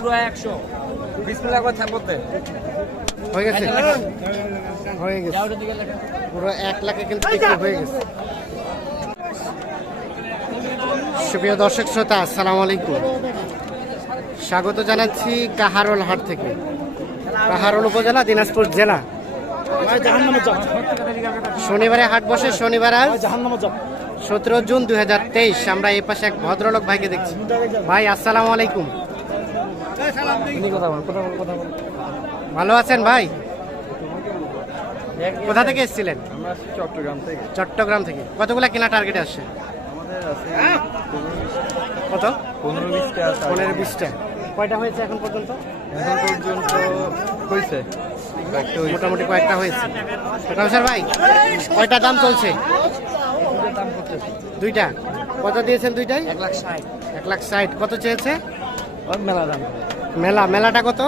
পুরো একশো। বিসমিল্লাহ করে থাকতে হয়ে গেছে? হয়ে গেছে। পুরো এক লাখে কিন্তু হয়ে গেছে। সুপ্রিয় দর্শক শ্রোতা আসসালামু আলাইকুম। স্বাগত জানাচ্ছি কাহারোল হাট থেকে। কাহারোল উপজেলা দিনাজপুর জেলা। শনিবারে হাট বসে শনিবার আজ সতেরো জুন দুই হাজার তেইশ। আমরা এই পাশে এক ভদ্রলোক ভাইকে দেখছি। ভাই আসসালামু আলাইকুম কথা বল কথা বল কথা বল ভালো আছেন ভাই? কোথা থেকে এসেছিলেন? চট্টগ্রাম থেকে। চট্টগ্রাম থেকে। কতগুলা কেনা টার্গেট আসছে? আমাদের কত? পনেরো বিশটা পনেরো বিশটা কয়টা হয়েছে এখন পর্যন্ত? এখন পর্যন্ত হয়েছে। একটা মোটামুটি কয়েকটা হয়েছে। রমেশ্বর ভাই কয়টা দাম চলছে? দুইটা। কত দিয়েছেন দুইটাই? এক লাখ ষাট। এক লাখ ষাট। কত চেয়েছে? মেলা দাম। মেলা মেলাটা কত?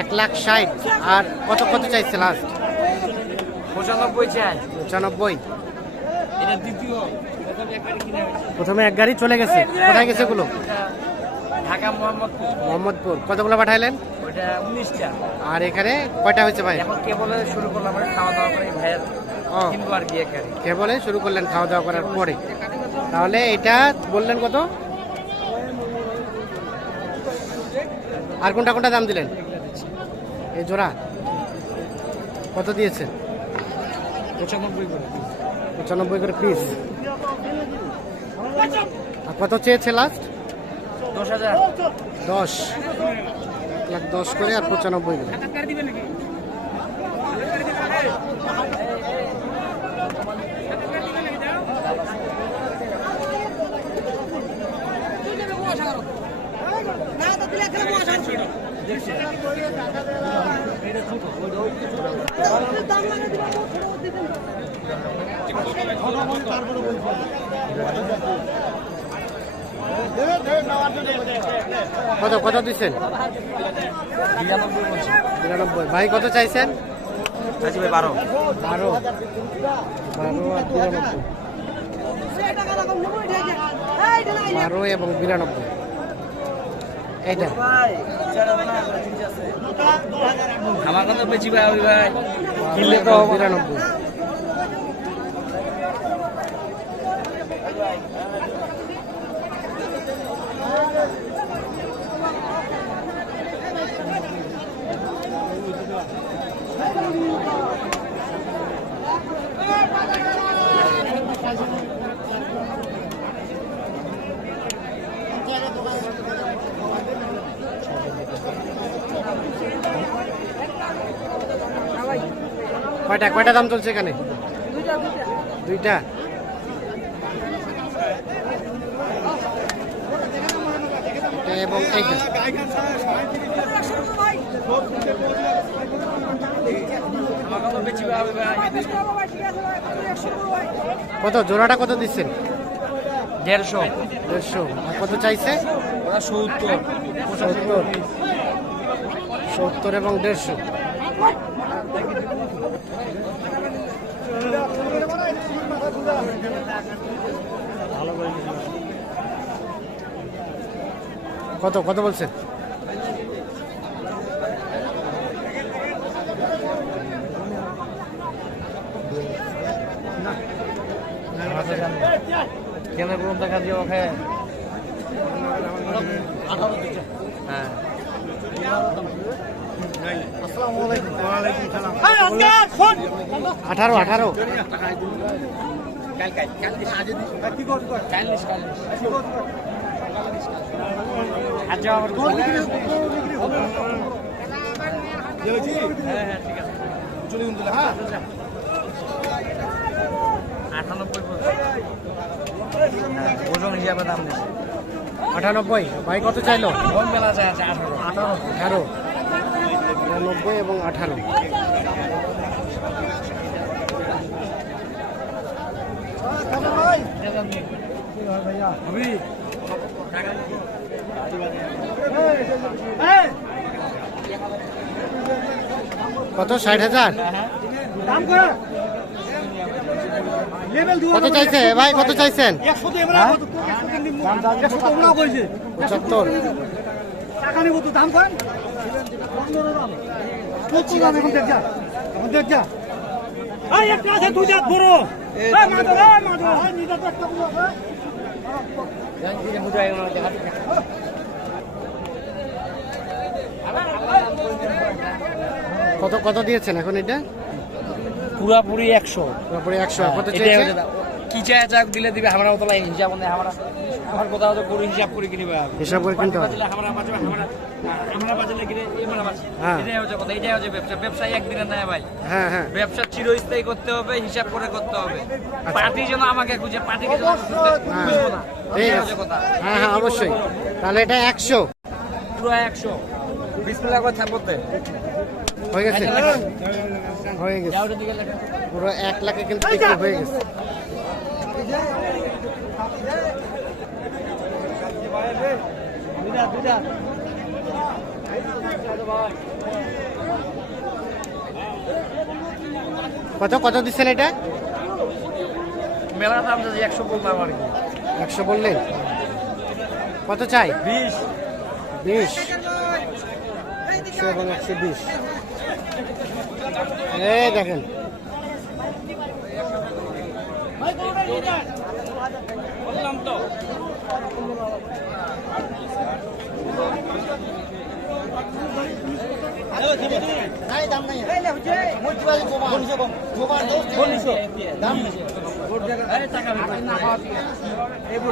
এক লাখ ষাট। আর কত কত চাইছে লাস্ট পঁচানব্বই চাই। প্রথম এক গাড়ি চলে গেছে। কোথায় গেছে ঢাকা মোহাম্মদপুর। মোহাম্মদপুর। কতগুলো পাঠাইলেন? উনিশটা। আর এখানে কয়টা হয়েছে ভাই? এখন কেবলে শুরু করলাম মানে খাওয়া দাওয়া করে ভাইয়ের ও। কিনবো আর কি একারে কে বলে শুরু করলেন খাওয়া দাওয়া করার পরে। তাহলে এটা বললেন কত? আর কোনটা কোনটা দাম দিলেন? এই জোড়া। কত দিয়েছেন পঁচানব্বই করে পঁচানব্বই করে পিস আর কত চেয়েছে লাস্ট দশ হাজার। দশ। লাখ দশ করে আর পঁচানব্বই করে। কত কত দিচ্ছেন? বিরানব্বই। ভাই কত চাইছেন? ভাই বারো। বারো। বারো আর বিরানব্বই। বারো এবং বিরানব্বই। এইটা। আমার কথা বেশি ভাই ওই ভাই। কিনলে তো বিরানব্বই কয়টা? কয়টা দাম চলছে এখানে? দুইটা। এবং এইটা। কত? জোড়াটা কত দিচ্ছেন? দেড়শো। দেড়শো। আর কত চাইছে? ওরা সত্তর। সত্তর। সত্তর এবং দেড়শো। কত কত বলছেন কেন কোন টাকা দিয়ে ওকে? হ্যাঁ। আঠারো আঠারো আচ্ছা আমার হ্যাঁ হ্যাঁ ঠিক আছে হ্যাঁ, ওজন হিসাবে দাম দিচ্ছে আটানব্বই ভাই কত চাইলো কোন বেলা যায় আছে আঠারো। আঠারো। আঠারো এবং আঠারো। কত? ষাট হাজার? কত চাইছে? ভাই, কত চাইছেন? পঁচাত্তর। টাকা নেব তো, দাম করেন? একটা আছে দুই জাত বড় মাদর মাদর নিজের একটা হ্যাঁ? কত কত দিয়েছেন এখন এটা? পুরাপুরি একশো। পুরোপুরি একশো। কত কি চায় চাক দিলে দিবে আমরা হিসাব নেই আমরা আমার করে হিসাব করে কিনবে হিসাব করে কিনতে হবে। আমরা আমরা আমরা কিনে হ্যাঁ। এটাই হচ্ছে কথা এটাই হচ্ছে ব্যবসা। ব্যবসায় একদিনে ভাই। হ্যাঁ হ্যাঁ। ব্যবসা চিরস্থায়ী করতে হবে হিসাব করে করতে হবে। পার্টি যেন আমাকে খুঁজে পার্টিকে যেন হ্যাঁ। খুঁজবো না। হচ্ছে কথা। হ্যাঁ হ্যাঁ অবশ্যই। তাহলে এটা একশো। পুরো একশো। বিসমিল্লাহ করে থাকতে হয়ে গেছে? হয়ে গেছে। পুরো এক লাখে কিন্তু হয়ে গেছে। কত কত দিচ্ছেন এটা? মেলার দাম যাচ্ছে একশো বললাম আর কি একশো বললেন কত চাই? বিশ। বিশ। একশো এবং একশো বিশ। এই দেখেন। বললাম তো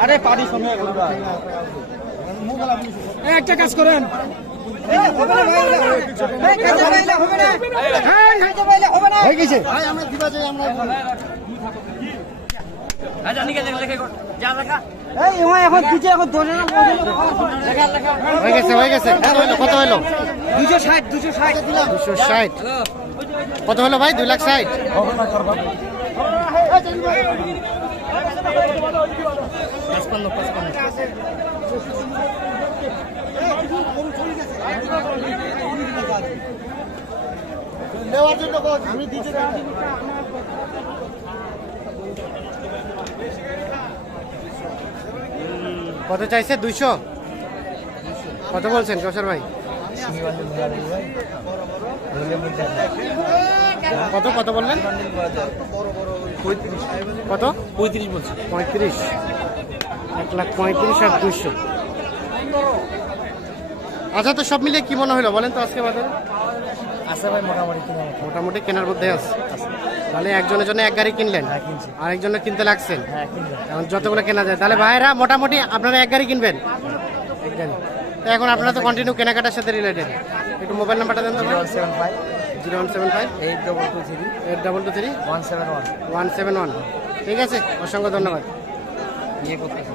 আরে পারি সময় একটা কাজ করেন। হয়ে গেছে। আচ্ছা নিকে লেখা লেখা কর। যা লেখা এখন দিচ্ছে এখন ধরে হয়ে গেছে হয়ে গেছে। কত হলো কত হলো? দুশো ষাট দুশো ষাট। দুশো ষাট। কত হলো ভাই? দুই লাখ ষাট। পাঁচপান্ন পাঁচপান্ন। কত চাইছে? দুইশো? কত বলছেন কৌশল ভাই? কত কত বললেন? কত? পঁয়ত্রিশ বলছি। পঁয়ত্রিশ। এক লাখ পঁয়ত্রিশ আর দুইশো। আচ্ছা তো সব মিলিয়ে কি মনে হলো? বলেন তো আজকে বাজারে। আছে ভাই মোটামুটি মোটামুটি কেনার মধ্যে আছে। তাহলে একজনের জন্য এক গাড়ি কিনলেন? আরেকজনের কিনতে লাগছেন? হ্যাঁ এখন যতগুলো কেনা যায়। তাহলে ভাইরা মোটামুটি আপনারা এক গাড়ি কিনবেন? এক গাড়ি। এখন আপনারা তো কন্টিনিউ কেনাকাটার সাথে রিলেটেড একটু মোবাইল নাম্বারটা দেন তো seven five. Zero one seven five. Eight double two three. Eight double two three. One seven one. One seven one. ঠিক আছে? অসংখ্য ধন্যবাদ। ইয়ে করতেছে।